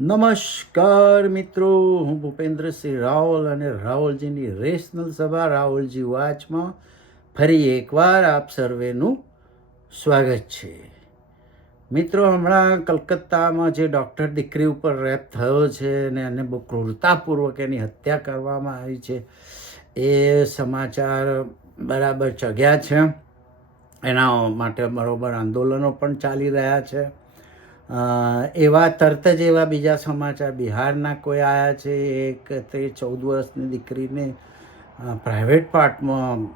નમસ્કાર મિત્રો, હું ભૂપેન્દ્રસિંહ રાવલ અને રાવલજીની રેશનલ સભા રાવલજી વાચમાં ફરી એકવાર આપ સર્વેનું સ્વાગત છે. મિત્રો, હમણાં કલકત્તામાં જે ડૉક્ટર દીકરી ઉપર રેપ થયો છે અને એને બહુ ક્રૂરતાપૂર્વક એની હત્યા કરવામાં આવી છે, એ સમાચાર બરાબર ચગ્યા છે. એના માટે બરોબર આંદોલનો પણ ચાલી રહ્યા છે. એવા તરત જ એવા બીજા સમાચાર. બિહારના કોઈ આવ્યા છે, એક તે ચૌદ વર્ષની દીકરીને પ્રાઇવેટ પાર્ટમાં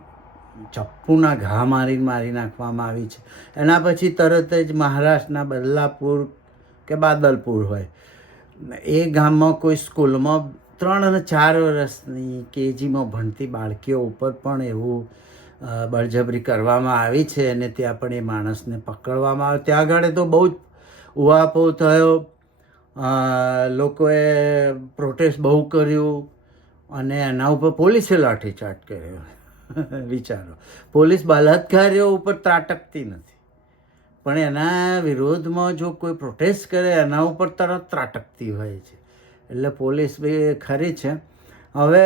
ચપ્પુના ઘા મારીને મારી નાખવામાં આવી છે. એના પછી તરત જ મહારાષ્ટ્રના બદલાપુર કે બાદલપુર હોય. એ ગામમાં કોઈ સ્કૂલમાં ત્રણ અને ચાર વર્ષની કેજીમાં ભણતી બાળકીઓ ઉપર પણ એવું બળજબરી કરવામાં આવી છે અને ત્યાં પણ એ માણસને પકડવામાં આવે. ત્યાં આગળ તો બહુ જ ઉહાપોહ થયો. લોકોએ પ્રોટેસ્ટ બહુ કર્યું અને એના ઉપર પોલીસે લાઠીચાર્જ કર્યો. વિચારો. પોલીસ બલાત્કારીઓ ઉપર ત્રાટકતી નથી. પણ એના વિરોધમાં જો કોઈ પ્રોટેસ્ટ કરે, એના ઉપર તરત ત્રાટકતી હોય છે. એટલે પોલીસ બી ખરી છે. હવે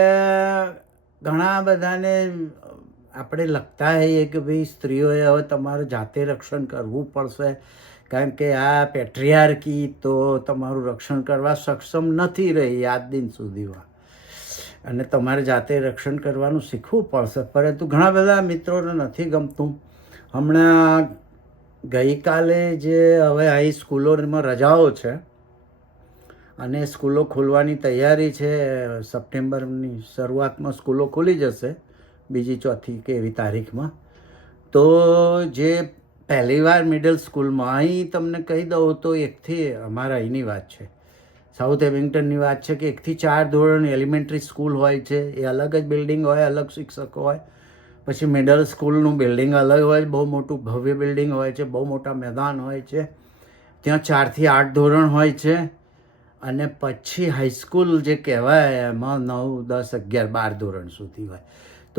ઘણા બધાને આપણે લગતા હોઈએ કે ભાઈ સ્ત્રીઓએ હવે તમારે જાતે રક્ષણ કરવું પડશે. કારણ કે આ પેટ્રિયાર્કી તો તમારું રક્ષણ કરવા સક્ષમ નથી રહી આજ દિન સુધીમાં. અને તમારે જાતે રક્ષણ કરવાનું શીખવું પડશે. પરંતુ ઘણા બધા મિત્રોને નથી ગમતું. હમણાં ગઈકાલે જે હવે અહીં સ્કૂલોમાં રજાઓ છે, અને સ્કૂલો ખોલવાની તૈયારી છે, સપ્ટેમ્બરની શરૂઆતમાં સ્કૂલો ખુલી જશે. બીજી ચોથી કે એવી તારીખમાં. તો જે પહેલી વાર મિડલ સ્કૂલમાં અહીં તમને કહી દઉં તો એકથી, અમારા અહીંની વાત છે. સાઉથ એવિંગ્ટનની વાત છે કે એકથી ચાર ધોરણ એલિમેન્ટરી સ્કૂલ હોય છે. એ અલગ જ બિલ્ડિંગ હોય, અલગ શિક્ષકો હોય. પછી મિડલ સ્કૂલનું બિલ્ડિંગ અલગ હોય, બહુ મોટું ભવ્ય બિલ્ડિંગ હોય છે, બહુ મોટા મેદાન હોય છે. ત્યાં ચારથી આઠ ધોરણ હોય છે. અને પછી હાઈસ્કૂલ જે કહેવાય, એમાં નવ, દસ, અગિયાર, બાર ધોરણ સુધી હોય.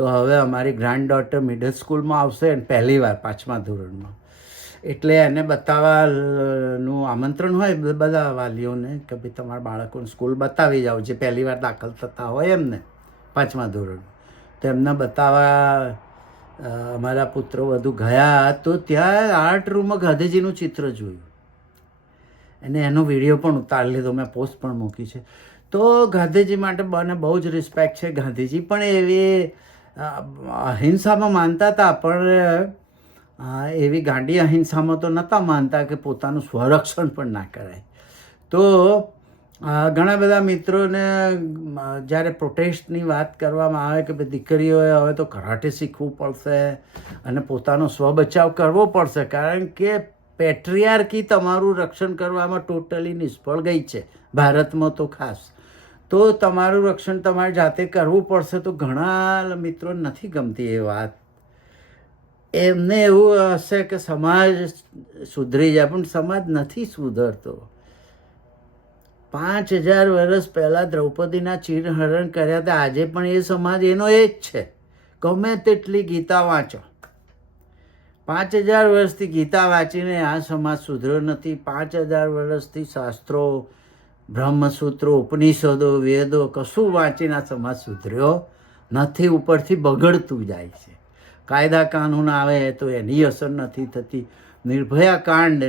તો હવે અમારી ગ્રાન્ડ ડોટર મિડલ સ્કૂલમાં આવશે અને પહેલી વાર પાંચમા ધોરણમાં. એટલે એને બતાવવાનું આમંત્રણ હોય બધા વાલીઓને કે ભાઈ તમારા બાળકોને સ્કૂલ બતાવી જાઓ, જે પહેલી વાર દાખલ થતા હોય એમને પાંચમા ધોરણ. તો એમને બતાવવા અમારા પુત્રો વધુ ગયા તો ત્યાં આર્ટ રૂમમાં ગાંધીજીનું ચિત્ર જોયું. અને એનો વીડિયો પણ ઉતારી લીધો, મેં પોસ્ટ પણ મૂકી છે. તો ગાંધીજી માટે મને બહુ જ રિસ્પેક્ટ છે. ગાંધીજી પણ એવી અહિંસામાં માનતા હતા પણ એવી ગાંડી અહિંસામાં તો નહોતા માનતા કે પોતાનું સ્વરક્ષણ પણ ના કરાય. તો ઘણા બધા મિત્રોને જ્યારે પ્રોટેસ્ટની વાત કરવામાં આવે કે ભાઈ દીકરીઓએ હવે તો કરાટે શીખવું પડશે અને પોતાનો સ્વ બચાવ કરવો પડશે, કારણ કે પેટ્રિયાર્કી તમારું રક્ષણ કરવામાં ટોટલી નિષ્ફળ ગઈ છે. ભારતમાં તો ખાસ. તો તમારું રક્ષણ તમારે જાતે કરવું પડશે તો ઘણા મિત્રો નથી ગમતી એ વાત. એમને એવું હશે કે સમાજ સુધરી જાય, પણ સમાજ નથી સુધરતો. પાંચ હજાર વર્ષ પહેલાં દ્રૌપદીના ચીરહરણ કર્યા હતા, આજે પણ એ સમાજ એનો એ જ છે. ગમે તેટલી ગીતા વાંચો. પાંચ હજાર વર્ષથી ગીતા વાંચીને આ સમાજ સુધર્યો નથી. પાંચ હજાર વર્ષથી શાસ્ત્રો બ્રહ્મસૂત્રો, ઉપનિષદો, વેદો કશું વાંચીને સમાજ સુધર્યો નથી, ઉપરથી બગડતું જાય છે. કાયદા કાનૂન આવે તો એની અસર નથી થતી. નિર્ભયા કાંડ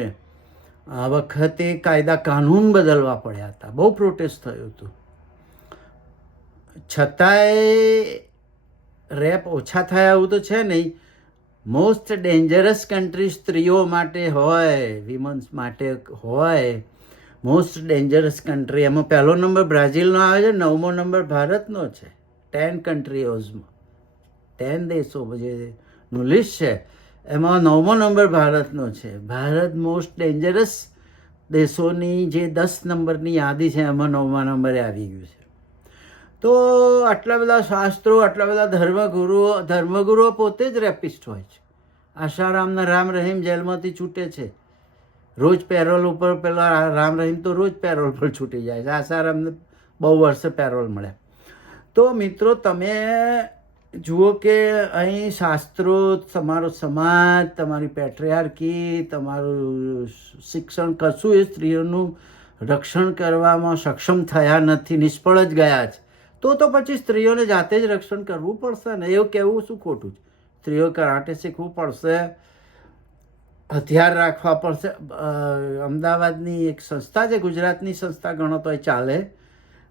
આ વખતે કાયદા કાનૂન બદલવા પડ્યા હતા. બહુ પ્રોટેસ્ટ થયું હતું. છતાંય રેપ ઓછા થયા એવું તો છે નહીં. મોસ્ટ ડેન્જરસ કન્ટ્રી સ્ત્રીઓ માટે હોય વિમન્સ માટે હોય મોસ્ટ ડેન્જરસ કન્ટ્રી એમાં પહેલો નંબર બ્રાઝિલનો આવે છે, નવમો નંબર ભારતનો છે. ટેન કન્ટ્રીઓઝમાં ટેન દેશો જેનું લિસ્ટ છે. એમાં નવમો નંબર ભારતનો છે. ભારત મોસ્ટ ડેન્જરસ દેશોની જે દસ નંબરની યાદી છે, એમાં નવમા નંબરે આવી ગયું છે. તો આટલા બધા શાસ્ત્રો, આટલા બધા ધર્મગુરુઓ ધર્મગુરુઓ પોતે જ રેપિસ્ટ હોય છે. આશારામના રામ રહીમ જેલમાંથી છૂટે છે. રોજ પેરોલ ઉપર પેલા રામ રહીમ તો રોજ પેરોલ પર છૂટી જાય છે. આસારામને બહુ વર્ષે પેરોલ મળે. તો મિત્રો તમે જુઓ કે અહીં શાસ્ત્રો, તમારો સમાજ, તમારી પેટ્રિયાર્કી, તમારું શિક્ષણ કશું એ સ્ત્રીઓનું રક્ષણ કરવામાં સક્ષમ થયા નથી, નિષ્ફળ જ ગયા છે. તો તો પછી સ્ત્રીઓને જાતે જ રક્ષણ કરવું પડશે ને? એવું કહેવું શું ખોટું છે? સ્ત્રીઓ કરાટે શીખવું પડશે. હથિયાર રાખવા પડશે. અમદાવાદની એક સંસ્થા છે ગુજરાતની સંસ્થા ગણો તો ચાલે.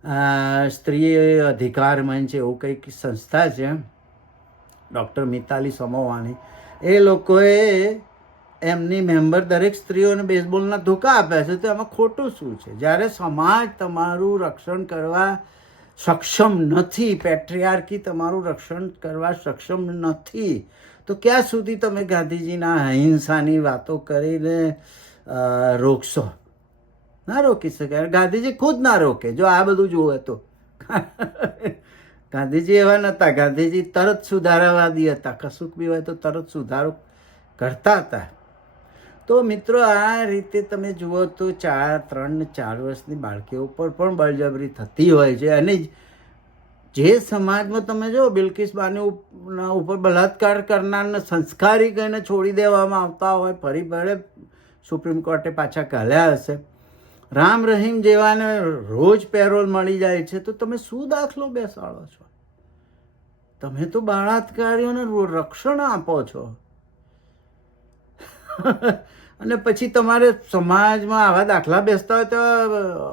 અ, સ્ત્રી અધિકાર મંચ એવું કંઈક સંસ્થા છે ડૉક્ટર મિતાલી સમોવાની. એ લોકોએ એમની મેમ્બર દરેક સ્ત્રીઓને બેઝબોલના ધોકા આપ્યા છે. તો એમાં ખોટું શું છે? જ્યારે સમાજ તમારું રક્ષણ કરવા સક્ષમ નથી પેટ્રિયાર્કી તમારું રક્ષણ કરવા સક્ષમ નથી તો ક્યાં સુધી તમે ગાંધીજીના અહિંસાની વાતો કરીને રોકશો? ના રોકી શકે. ગાંધીજી ખુદ ના રોકે, જો આ બધું જોવે તો. ગાંધીજી એવા નહોતા ગાંધીજી તરત સુધારાવાદી હતા. કશુંક બી હોય તો તરત સુધારો કરતા હતા. તો મિત્રો, આ રીતે તમે જુઓ તો ચાર, ત્રણ, ચાર વર્ષની બાળકીઓ ઉપર પણ બળજબરી થતી હોય છે. અને જે સમાજમાં તમે જો બિલકિસ બાની ઉપ- ઉપર બલાત્કાર કરનારને સંસ્કારી કહીને છોડી દેવામાં આવતા હોય, ફરી ભલે સુપ્રીમ કોર્ટે પાછા કાઢ્યા હશે. રામ રહીમ જેવાને રોજ પેરોલ મળી જાય છે, તો તમે શું દાખલો બેસાડો છો? તમે તો બળાત્કારીઓને રક્ષણ આપો છો. અને પછી તમારે સમાજમાં આવા દાખલા બેસતા હોય તો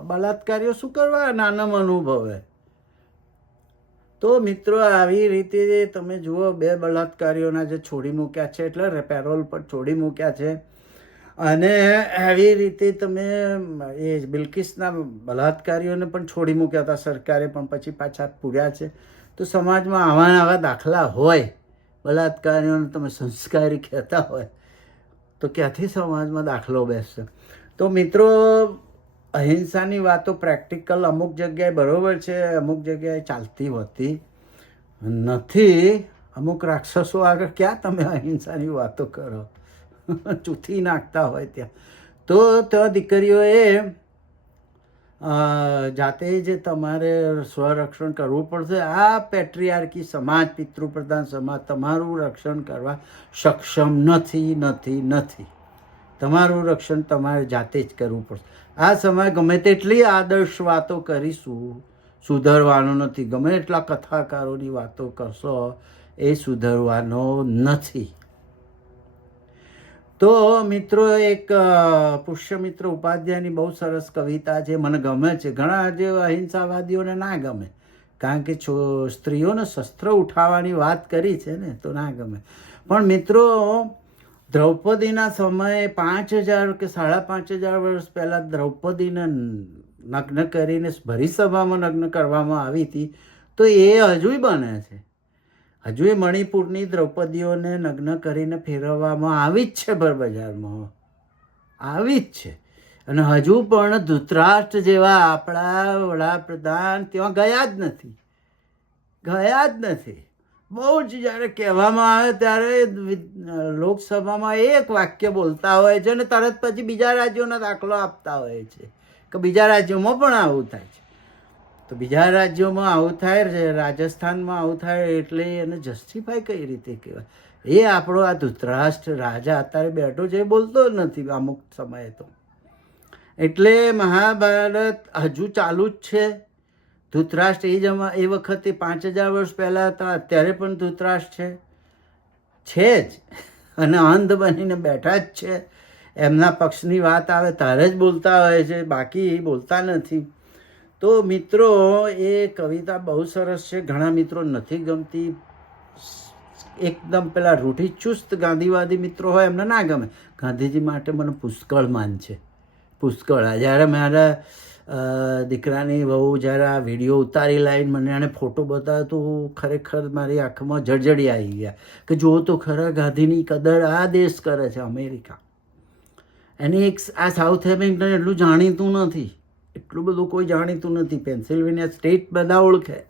બળાત્કારીઓ શું કરવા નાનમ અનુભવે? તો મિત્રો, આવી રીતે તમે જુઓ, બે બલાત્કારીઓના જે છોડી મૂક્યા છે, એટલે પેરોલ પર છોડી મૂક્યા છે. અને આવી રીતે તમે, એ બિલકિસના બલાત્કારીઓને પણ છોડી મૂક્યા હતા, સરકારે પણ પછી પાછા પૂર્યા છે. તો સમાજમાં આવા આવા દાખલા હોય બલાત્કારીઓને તમે સંસ્કારી કહેતા હોય, તો ક્યાંથી સમાજમાં દાખલો બેસશે? તો મિત્રો અહિંસાની વાતો પ્રેક્ટિકલ અમુક જગ્યાએ બરાબર છે, અમુક જગ્યાએ ચાલતી હોતી નથી. અમુક રાક્ષસો આગળ ક્યાં તમે અહિંસાની વાતો કરો? ચૂથી નાખતા હોય ત્યાં. તો તો દીકરીઓએ જાતે જ તમારે સ્વરક્ષણ કરવું પડશે, આ પેટ્રિયાર્કી સમાજ, પિતૃપ્રધાન સમાજ તમારું રક્ષણ કરવા સક્ષમ નથી નથી નથી. તમારું રક્ષણ તમારે જાતે જ કરવું પડશે. આ સમય ગમે તેટલી આદર્શ વાતો કરીશું, સુધરવાનો નથી. ગમે એટલા કથાકારોની વાતો કરશો, એ સુધરવાનો નથી. તો મિત્રો એક પુષ્યમિત્ર ઉપાધ્યાયની બહુ સરસ કવિતા છે, મને ગમે છે. ઘણા જે અહિંસાવાદીઓને ના ગમે. કારણ કે છો, સ્ત્રીઓને શસ્ત્ર ઉઠાવવાની વાત કરી છે ને, તો ના ગમે. પણ મિત્રો દ્રૌપદીના સમયે પાંચ હજાર કે સાડા પાંચ હજાર વર્ષ પહેલાં દ્રૌપદીને નગ્ન કરીને ભરી સભામાં નગ્ન કરવામાં આવી હતી, તો એ હજુય બને છે. હજુય મણિપુરની દ્રૌપદીઓને નગ્ન કરીને ફેરવવામાં આવી જ છે ભરબજારમાં. આવી જ છે. અને હજુ પણ ધૃતરાષ્ટ્ર જેવા આપણા વડાપ્રધાન ત્યાં ગયા જ નથી. ગયા જ નથી. બહુ જ જ્યારે કહેવામાં આવે ત્યારે લોકસભામાં એક વાક્ય બોલતા હોય છે અને તરત પછી બીજા રાજ્યોના દાખલો આપતા હોય છે. કે બીજા રાજ્યોમાં પણ આવું થાય છે. તો બીજા રાજ્યોમાં આવું થાય છે, રાજસ્થાનમાં આવું થાય એટલે એને જસ્ટિફાય કઈ રીતે કહેવાય? એ આપણો આ ધૃતરાષ્ટ્ર રાજા અત્યારે બેઠો છે, એ બોલતો જ નથી અમુક સમયે તો. એટલે મહાભારત હજુ ચાલુ જ છે. ધૃતરાષ્ટ્ર એ જમા એ વખતે પાંચ હજાર વર્ષ પહેલાં હતા, અત્યારે પણ ધૂતરાષ્ટ્ર છે. છે જ. અને અંધ બનીને બેઠા જ છે. એમના પક્ષની વાત આવે ત્યારે જ બોલતા હોય છે, બાકી બોલતા નથી. તો મિત્રો, એ કવિતા બહુ સરસ છે. ઘણા મિત્રો નથી ગમતી. એકદમ પેલા રૂઢિચુસ્ત ગાંધીવાદી મિત્રો હોય, એમને ના ગમે. ગાંધીજી માટે મને પુષ્કળ માન છે. પુષ્કળ. જ્યારે મારા દીકરાની વહુ જ્યારે આ વીડિયો ઉતારી લાવીને મને એણે ફોટો બતાવ્યો તો ખરેખર મારી આંખમાં જળજડી આવી ગયા કે જુઓ તો ખરા ગાંધીની કદર આ દેશ કરે છે અમેરિકા. એની એક આ સાઉથ હેમિંગ્ટન એટલું જાણીતું નથી. એટલું બધું કોઈ જાણીતું નથી. પેન્સિલ્વેનિયા સ્ટેટ બધા ઓળખે.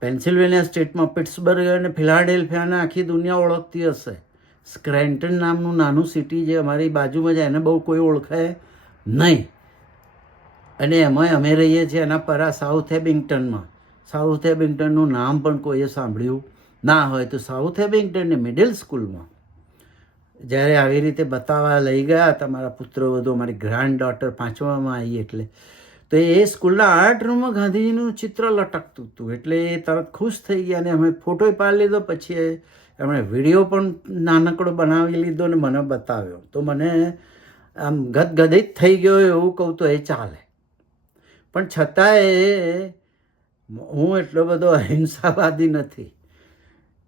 પેન્સિલ્વેનિયા સ્ટેટમાં પિટ્સબર્ગ અને ફિલાડેલ્ફિયાને આખી દુનિયા ઓળખતી હશે. સ્ક્રેન્ટન નામનું નાનું સિટી જે અમારી બાજુમાં છે, એને બહુ કોઈ ઓળખે નહીં. અને એમાંય અમે રહીએ છીએ એના પરા સાઉથ હેબિંગ્ટનમાં સાઉથ હેબિંગ્ટનનું નામ પણ કોઈએ સાંભળ્યું? ના હોય તો સાઉથ હેબિંગ્ટનની મિડિલ સ્કૂલમાં જ્યારે આવી રીતે બતાવવા લઈ ગયા, તમારા પુત્ર વધુ, અમારી ગ્રાન્ડ ડોટર પાંચમામાં આવી એટલે. તો એ સ્કૂલના આર્ટ રૂમમાં ગાંધીજીનું ચિત્ર લટકતું હતું. એટલે એ તરત ખુશ થઈ ગયા અને અમે ફોટો પાડી લીધો. પછી એમણે વીડિયો પણ નાનકડો બનાવી લીધો ને મને બતાવ્યો. તો મને આમ ગદગદિત થઈ ગયો એવું કહું તો એ ચાલે. પણ છતાંય હું એટલો બધો અહિંસાવાદી નથી.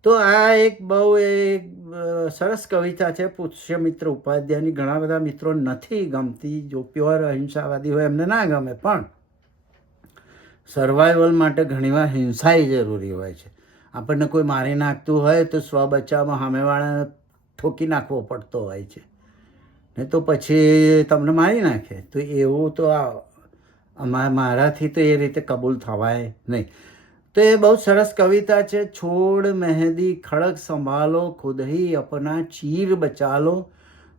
તો આ એક બહુ એક સરસ કવિતા છે, પુષ્ય મિત્ર ઉપાધ્યાયની. ઘણા બધા મિત્રો નથી ગમતી. જો પ્યોર અહિંસાવાદી હોય, એમને ના ગમે. પણ સર્વાઈવલ માટે ઘણીવાર હિંસાય જરૂરી હોય છે. આપણને કોઈ મારી નાખતું હોય તો સ્વ બચાવમાં સામેવાળાને ઠોકી નાખવો પડતો હોય છે. ને તો પછી તમને મારી નાખે. તો એવું તો આ મારાથી તો એ રીતે કબૂલ થવાય નહીં. તો એ બહુ સરસ કવિતા છે, છોડ, મહેંદી, ખડક સંભાલો, ખુદહી અપના ચીર બચાલો,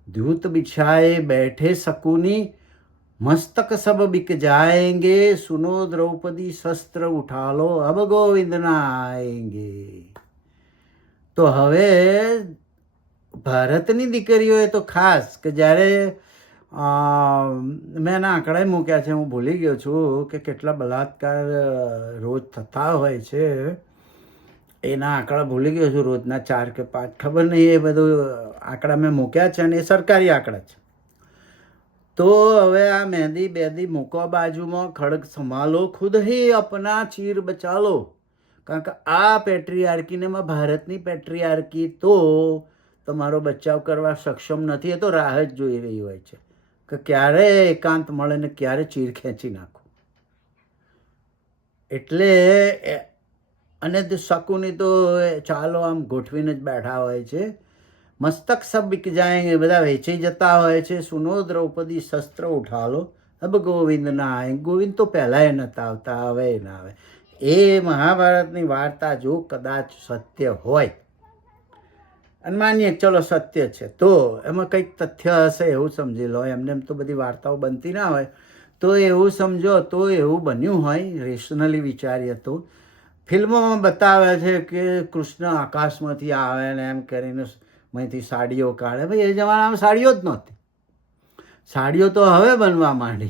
ધૂત બિછાએ બેઠે શકુની, મસ્તક સબ બિક જાયંગે, સુનો દ્રૌપદી શસ્ત્ર ઉઠાલો, અબ ગોવિંદના આયંગે તો હવે ભારતની દીકરીઓએ તો ખાસ કે જ્યારે મેં એના આંકડા મૂક્યા છે, હું ભૂલી ગયો છું કે કેટલા બલાત્કાર રોજ થતા હોય છે. એના આંકડા ભૂલી ગયો છું, રોજના ચાર કે પાંચ. ખબર નહીં, એ બધું આંકડા મેં મૂક્યા છે અને એ સરકારી આંકડા છે. તો હવે આ મહેંદી બેદી મૂકો બાજુમાં ખડક સંભાલો, ખુદ હી અપના ચીર બચાલો. કારણ કે આ પેટ્રીઆર્કીને ભારતની પેટ્રીઆર્કી તો તમારો બચાવ કરવા સક્ષમ નથી, એ તો રાહ જ જોઈ રહી હોય છે. કે ક્યારે એકાંત મળે ને ક્યારે ચીર ખેંચી નાખો. એટલે અને શકુની તો ચાલો આમ ગોઠવીને જ બેઠા હોય છે. મસ્તક સબ બિક જાય બધા વેચી જતા હોય છે. સુનો દ્રૌપદી શસ્ત્ર ઉઠાલો. અબ ગોવિંદ ના આવે ગોવિંદ તો પહેલાં એ નહોતા આવતા હવે ના આવે. એ મહાભારતની વાર્તા જો કદાચ સત્ય હોય અને માનીએ ચલો સત્ય છે. તો એમાં કંઈક તથ્ય હશે એવું સમજી લો. એમને એમ તો બધી વાર્તાઓ બનતી ના હોય. તો એવું સમજો, તો એવું બન્યું હોય રેશનલી વિચારીએ તો. ફિલ્મોમાં બતાવે છે કે કૃષ્ણ આકાશમાંથી આવે ને એમ કરીને અહીંથી સાડીઓ કાઢે. ભાઈ, એ જમાનામાં સાડીઓ જ નહોતી. સાડીઓ તો હવે બનવા માંડી.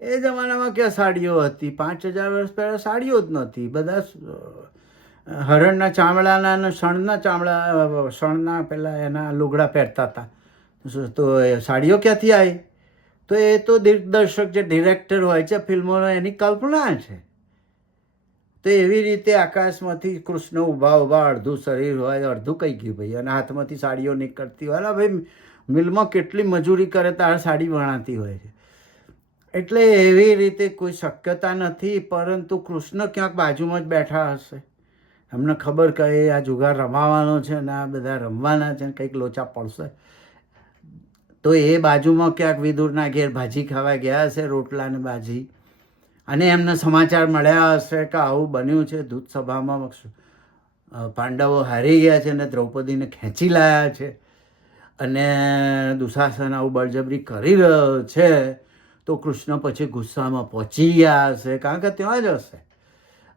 એ જમાનામાં ક્યાં સાડીઓ હતી? પાંચ હજાર વર્ષ પહેલાં સાડીઓ જ નહોતી. બધા હરણના ચામડાના અને શણના ચામડા શણના પહેલાં એના લુગડા પહેરતા હતા. તો સાડીઓ ક્યાંથી આવી? તો એ તો દિગ્દર્શક જે ડિરેક્ટર હોય છે, ફિલ્મોનો એની કલ્પના છે. તો એવી રીતે આકાશમાંથી કૃષ્ણ ઊભા ઊભા અડધું શરીર હોય, અડધું કહી ગયું ભાઈ? અને હાથમાંથી સાડીઓ નીકળતી હોય. ભાઈ, મિલમાં કેટલી મજૂરી કરે તારે સાડી વણાતી હોય છે. એટલે એવી રીતે કોઈ શક્યતા નથી, પરંતુ કૃષ્ણ ક્યાંક બાજુમાં જ બેઠા હશે. એમને ખબર કે આ જુગાર રમાવાનો છે ને આ બધા રમવાના છે કંઈક લોચા પડશે. તો એ બાજુમાં ક્યાંક વિદુરના ઘેર ભાજી ખાવા ગયા હશે, રોટલા ને ભાજી અને એમને સમાચાર મળ્યા હશે કે આવું બન્યું છે દૂધસભામાં પાંડવો હારી ગયા છે અને દ્રૌપદીને ખેંચી લાયા છે. અને દુશાસન આવું બળજબરી કરી રહ્યો છે, તો કૃષ્ણ પછી ગુસ્સામાં પહોંચી ગયા હશે. કારણ કે ત્યાં જ હશે.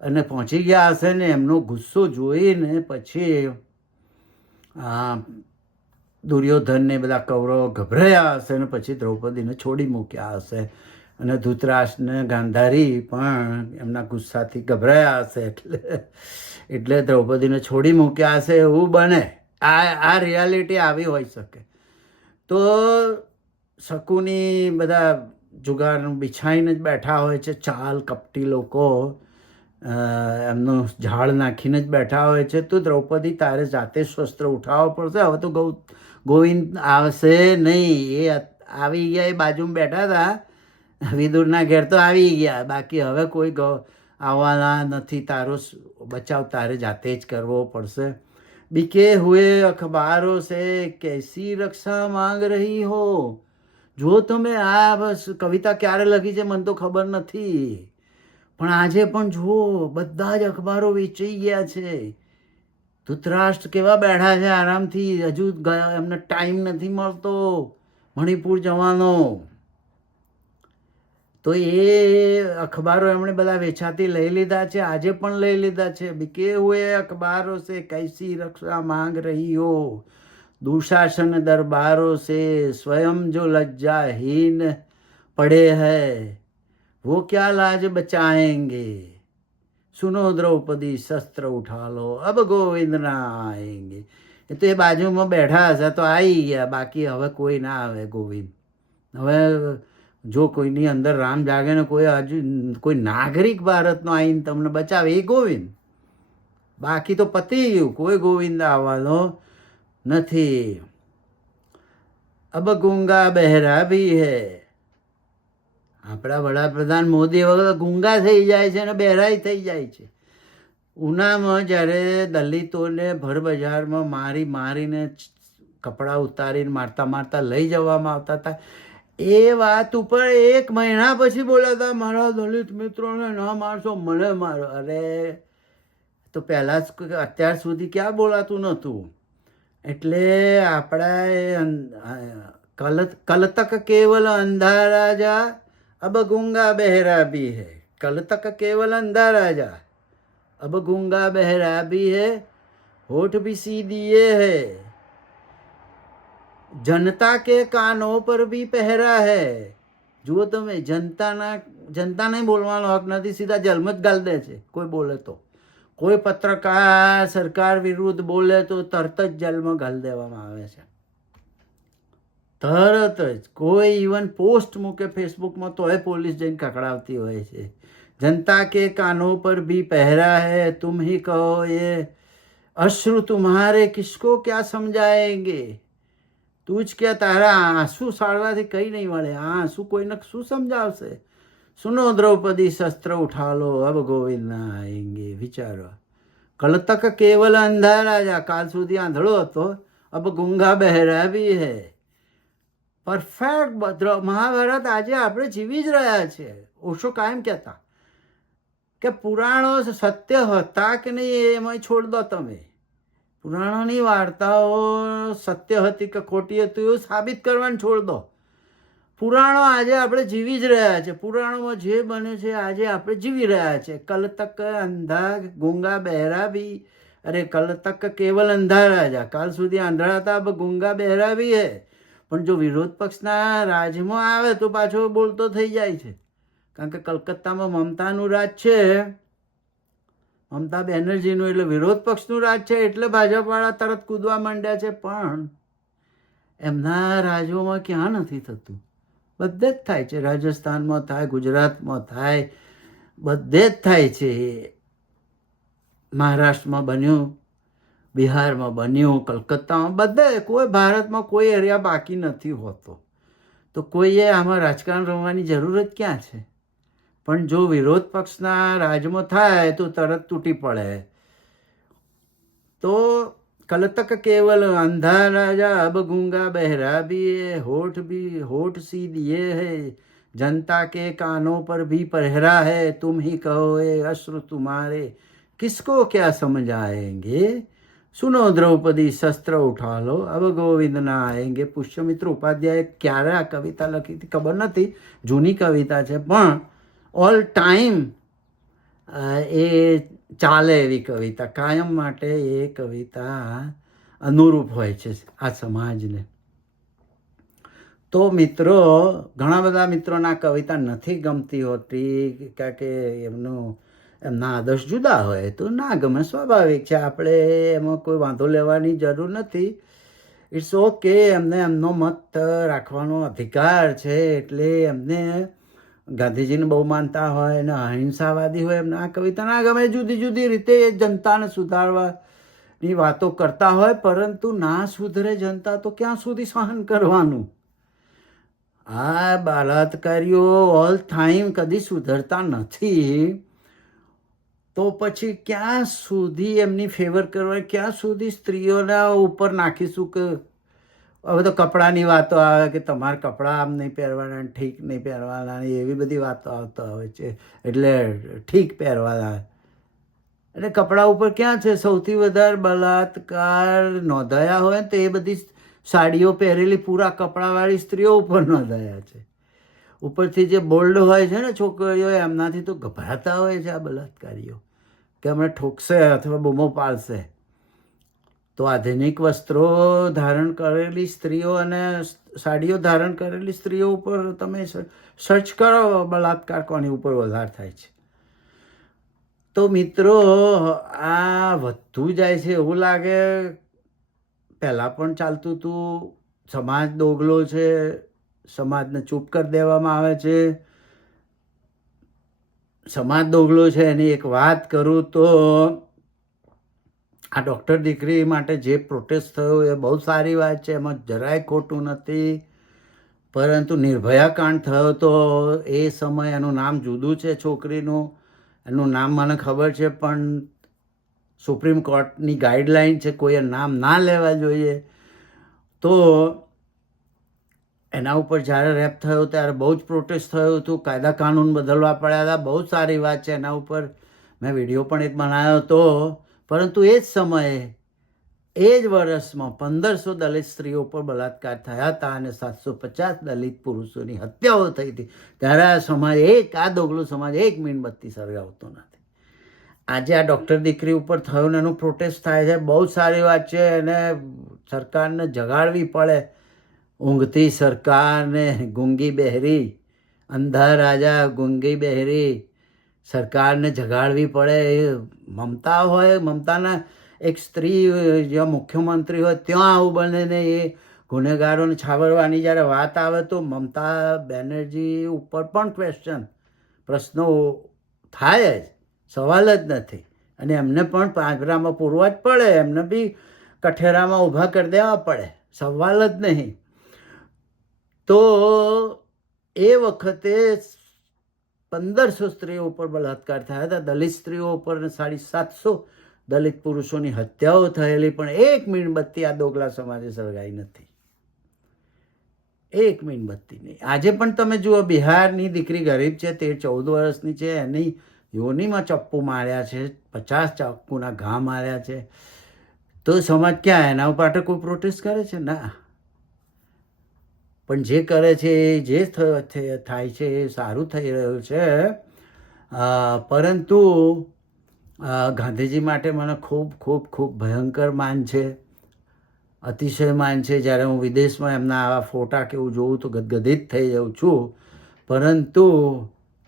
અને પહોંચી ગયા હશે ને, એમનો ગુસ્સો જોઈને પછી આ દુર્યોધનને બધા કૌરવો ગભરાયા હશે ને પછી દ્રૌપદીને છોડી મૂક્યા હશે. અને ધૃતરાષ્ટ્રને ગાંધારી પણ એમના ગુસ્સાથી ગભરાયા હશે એટલે એટલે દ્રૌપદીને છોડી મૂક્યા હશે એવું બને. આ આ રિયાલિટી આવી હોઈ શકે. તો શકુની બધા જુગારનું બિછાઈને જ બેઠા હોય છે, ચાલ, કપટી લોકો. એમનું ઝાડ નાખીને જ બેઠા હોય છે તો દ્રૌપદી તારે જાતે શસ્ત્ર ઉઠાવવો પડશે. હવે તો ગૌ, ગોવિંદ આવશે નહીં. એ આવી ગયા એ બાજુમાં બેઠા હતા. વિદુરના ઘેર તો આવી ગયા. બાકી હવે કોઈ ગૌ આવવાના નથી. તારો બચાવ તારે જાતે જ કરવો પડશે. બીકે હુએ અખબારો સે कैसी રક્ષા માંગ રહી હો? જો તમે આ બસ કવિતા ક્યારે લખી છે મને તો ખબર નથી. પણ આજે પણ જુઓ, બધા જ અખબારો વેચાઈ ગયા છે. ધૂતરાષ્ટ્ર કેવા બેઠા છે, આરામથી હજુ એમને ટાઈમ નથી મળતો, મણિપુર જવાનો. તો એ અખબારો એમણે બધા વેચાતી લઈ લીધા છે, આજે પણ લઈ લીધા છે. બીકે હુએ અખબારો છે કૈસી રક્ષા માંગ રહી હો? દુશાસન દરબારો છે સ્વયં જો લજ્જાહીન પડે હૈ. वो क्या लाज बचाएंगे? સુનો દ્રૌપદી શસ્ત્ર ઉઠાલો અબ ગોવિંદ ના આએંગે એ તો એ બાજુમાં બેઠા હશે તો આવી ગયા બાકી હવે કોઈ ના આવે ગોવિંદ હવે જો કોઈની અંદર રામ જાગે ને કોઈ હજુ કોઈ નાગરિક ભારતનો આવીને તમને બચાવે એ ગોવિંદ બાકી તો પતી ગયું કોઈ ગોવિંદ આવવાનો નથી અબ ગુંગા બહેરા ભી હૈ આપણા વડાપ્રધાન મોદી વગર ગુંગા થઈ જાય છે અને બહેરાઈ થઈ જાય છે. ઉનામાં જ્યારે દલિતોને ભરબજારમાં મારી મારીને કપડાં ઉતારીને મારતા મારતા લઈ જવામાં આવતા હતા, એ વાત ઉપર એક મહિના પછી બોલાતા મારા દલિત મિત્રોને ના મારશો, મને મારો. અરે, તો પહેલાં અત્યાર સુધી ક્યાં બોલાતું નહોતું? એટલે આપણા કલ કલતક કેવલ અંધા રાજા અબ ગુંગા બહેરા ભી હૈ કલ તક કેવલ અંધા રાજા अब गूंगा बहरा भी है होठ भी सी दिए है જનતા કે કાનો પર બી પહેરા હે જુઓ તમે જનતાના જનતાને બોલવાનો હક નથી સીધા જન્મ જ ગાલ દે છે કોઈ બોલે તો કોઈ પત્રકાર સરકાર વિરુદ્ધ બોલે તો તરત જ જેલમાં ગાલ દેવામાં આવે છે તરત જ, કોઈ ઇવન પોસ્ટ મૂકે ફેસબુકમાં તો એ પોલીસ જઈને કકડાવતી હોય છે. જનતા કે કાનો પર બી પહેરા હે, તુમ હી કહો એ. અશ્રુ, તુમ્હારે કિસકો ક્યાં સમજાયેંગે? તું જ કે તારા આંસુ સાળવાથી કંઈ નહીં મળે આ આંસુ કોઈને શું સમજાવશે? સુનો દ્રૌપદી શસ્ત્ર ઉઠા લો, અબ ગોવિંદ ના આએંગે વિચારો. કલ તક કેવલ અંધારા જ, કાલ સુધી આંધળો હતો, અબ ગુંગા બહેરા બી હૈ. પરફેક્ટ મહાભારત આજે આપણે જીવી જ રહ્યા છીએ ઓશો કાયમ કહેતા કે પુરાણો સત્ય હતા કે નહીં એમાં છોડ દો તમે. પુરાણોની વાર્તાઓ સત્ય હતી કે ખોટી હતી એવું સાબિત કરવાનું છોડ દો. પુરાણો આજે આપણે જીવી જ રહ્યા છે. પુરાણોમાં જે બને છે આજે આપણે જીવી રહ્યા છે. કલ તક અંધા ગુંગા બહેરા બી અરે કલ તક કેવલ અંધા રાજા. કાલ સુધી આંધળા હતા ગુંગા બહેરા બી હે. પણ જો વિરોધ પક્ષના રાજમાં આવે તો પાછો બોલતો થઈ જાય છે. કારણ કે કલકત્તામાં મમતાનું રાજ છે. મમતા બેનર્જીનું એટલે વિરોધ પક્ષનું રાજ છે એટલે ભાજપવાળા તરત કૂદવા માંડ્યા છે. પણ એમના રાજ્યોમાં ક્યાં નથી થતું? બધે જ થાય છે. રાજસ્થાનમાં થાય, ગુજરાતમાં થાય, બધે જ થાય છે. મહારાષ્ટ્રમાં બન્યું. બિહારમાં બન્યું કલકત્તામાં બધે કોઈ ભારતમાં કોઈ એરિયા બાકી નથી હોતો તો કોઈએ આમાં રાજકારણ રમવાની જરૂર જ ક્યાં છે પણ જો વિરોધ પક્ષના રાજમાં થાય તો તરત તૂટી પડે તો कल तक केवल अंधा राजा अब गूंगा बहरा भी है होठ भी होठ सी दिए है जनता के कानों पर भी पहरा है तुम ही कहो ये अश्रु तुम्हारे किसको क्या समझ आएंगे સુનો દ્રૌપદી શસ્ત્ર ઉઠાલો. ગોવિંદના ગોવિંદ પુષ્યમિત્ર ઉપાધ્યાય ક્યારે આ કવિતા લખી હતી ખબર નથી. જૂની કવિતા છે, પણ ઓલ ટાઈમ એ ચાલે એવી કવિતા. કાયમ માટે એ કવિતા અનુરૂપ હોય છે આ સમાજને. તો મિત્રો, ઘણા બધા મિત્રોના કવિતા નથી ગમતી હોતી કારણ કે એમનું એમના આદર્શ જુદા હોય તો ના ગમે સ્વાભાવિક છે. આપણે એમાં કોઈ વાંધો લેવાની જરૂર નથી. ઇટ્સ ઓકે એમને એમનો મત રાખવાનો અધિકાર છે. એટલે એમને ગાંધીજીને બહુ માનતા હોય અને અહિંસાવાદી હોય એમને આ કવિતા ગમે જુદી જુદી રીતે એ જનતાને સુધારવાની વાતો કરતા હોય, પરંતુ ના સુધરે જનતા તો ક્યાં સુધી સહન કરવાનું? આ બલાત્કારીઓ ઓલ ટાઈમ કદી સુધરતા નથી. તો પછી ક્યાં સુધી એમની ફેવર કરવા, ક્યાં સુધી સ્ત્રીઓના ઉપર નાખીશું કે હવે તો કપડાની વાતો આવે કે તમારે કપડાં આમ નહીં પહેરવાના ઠીક નહીં પહેરવાના એવી બધી વાતો આવતા હોય છે. એટલે ઠીક પહેરવાના. એટલે કપડાં ઉપર ક્યાં છે? સૌથી વધારે બલાત્કાર નોંધાયા હોય ને તો એ બધી સાડીઓ પહેરેલી પૂરા કપડાવાળી સ્ત્રીઓ ઉપર નોંધાયા છે. ઉપરથી જે બોલ્ડ હોય છે ને છોકરીઓ, એમનાથી તો ગભરાતા હોય છે આ બલાત્કારીઓ કે અમે ઠોકશે, અથવા બૂમો પાડશે. તો આધુનિક વસ્ત્રો ધારણ કરેલી સ્ત્રીઓ અને સાડીઓ ધારણ કરેલી સ્ત્રીઓ ઉપર તમે સર્ચ કરો બલાત્કાર કોની ઉપર વધારે થાય છે. તો મિત્રો, આ વધતું જાય છે એવું લાગે. પહેલાં પણ ચાલતું હતું. સમાજ દોગલો છે. સમાજને ચૂપ કરી દેવામાં આવે છે. સમાજ દોગલો છે, એની એક વાત કરું તો આ ડૉક્ટર દીકરી માટે જે પ્રોટેસ્ટ થયો એ બહુ સારી વાત છે, એમાં જરાય ખોટું નથી. પરંતુ નિર્ભયા કાંડ થયો તો એ સમય એનું નામ જુદું છે છોકરીનું. એનું નામ મને ખબર છે, પણ સુપ્રીમ કોર્ટની ગાઈડલાઇન છે, કોઈએ નામ ના લેવા જોઈએ. તો એના ઉપર જ્યારે રેપ થયો ત્યારે બહુ જ પ્રોટેસ્ટ થયું હતું. કાયદા કાનૂન બદલવા પડ્યા હતા. બહુ સારી વાત છે એના ઉપર. મેં વીડિયો પણ એક બનાવ્યો હતો. પરંતુ એ જ સમયે, એ જ વર્ષમાં પંદરસો દલિત સ્ત્રીઓ પર બલાત્કાર થયા હતા અને સાતસો પચાસ દલિત પુરુષોની હત્યાઓ થઈ હતી. ત્યારે આ સમાજ એક, આ દોગલો સમાજ એક મીણબત્તી સળગાવતો નથી. આજે આ ડૉક્ટર દીકરી ઉપર થયું ને એનું પ્રોટેસ્ટ થાય છે. બહુ સારી વાત છે. એને સરકારને જગાડવી પડે. ઊંઘતી સરકારને ગુંગી બહેરી અંધા રાજા ગુંગી બહેરી. સરકારને જગાડવી પડે એ મમતા હોય, મમતાના એક સ્ત્રી જ્યાં મુખ્યમંત્રી હોય ત્યાં આવું બને ને એ ગુનેગારોને છાવરવાની જ્યારે વાત આવે તો મમતા બેનર્જી ઉપર પણ ક્વેશ્ચન પ્રશ્નો થાય જ, સવાલ જ નથી. અને એમને પણ પાંજરામાં પૂરવા જ પડે, એમને બી કઠેરામાં ઊભા કરી દેવા પડે, સવાલ જ નહીં. તો એ વખતે પંદરસો સ્ત્રીઓ ઉપર બલાત્કાર થયા હતા. દલિત સ્ત્રીઓ ઉપર સાડી સાતસો દલિત પુરુષોની હત્યાઓ થયેલી, પણ એક મીણબત્તી આ દોગલા સમાજે સળગાઈ નથી. એક મીણબત્તી નહીં. આજે પણ તમે જુઓ, બિહારની દીકરી ગરીબ છે તેર ચૌદ વર્ષની છે, એની યોનીમાં ચપ્પુ માર્યા છે, પચાસ ચપ્પુના ઘા માર્યા છે. તો સમાજ ક્યાં? એના ઉપર કોઈ પ્રોટેસ્ટ કરે છે? ના. પણ જે કરે છે એ જે થાય છે એ સારું થઈ રહ્યું છે. પરંતુ ગાંધીજી માટે મને ખૂબ ખૂબ ખૂબ ભયંકર માન છે. અતિશય માન છે. જ્યારે હું વિદેશમાં એમના આવા ફોટા કે એવું જોઉં તો ગદગદિત થઈ જાઉં છું. પરંતુ,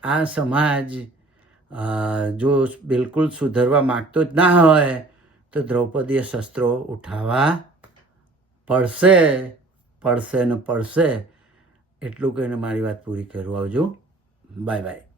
આ સમાજ જો બિલકુલ સુધરવા માગતો જ ના હોય, તો દ્રૌપદીએ શસ્ત્રો ઉઠાવવા પડશે. પડશે ને પડશે એટલું કહીને મારી વાત પૂરી કરું. આવજો. Bye bye.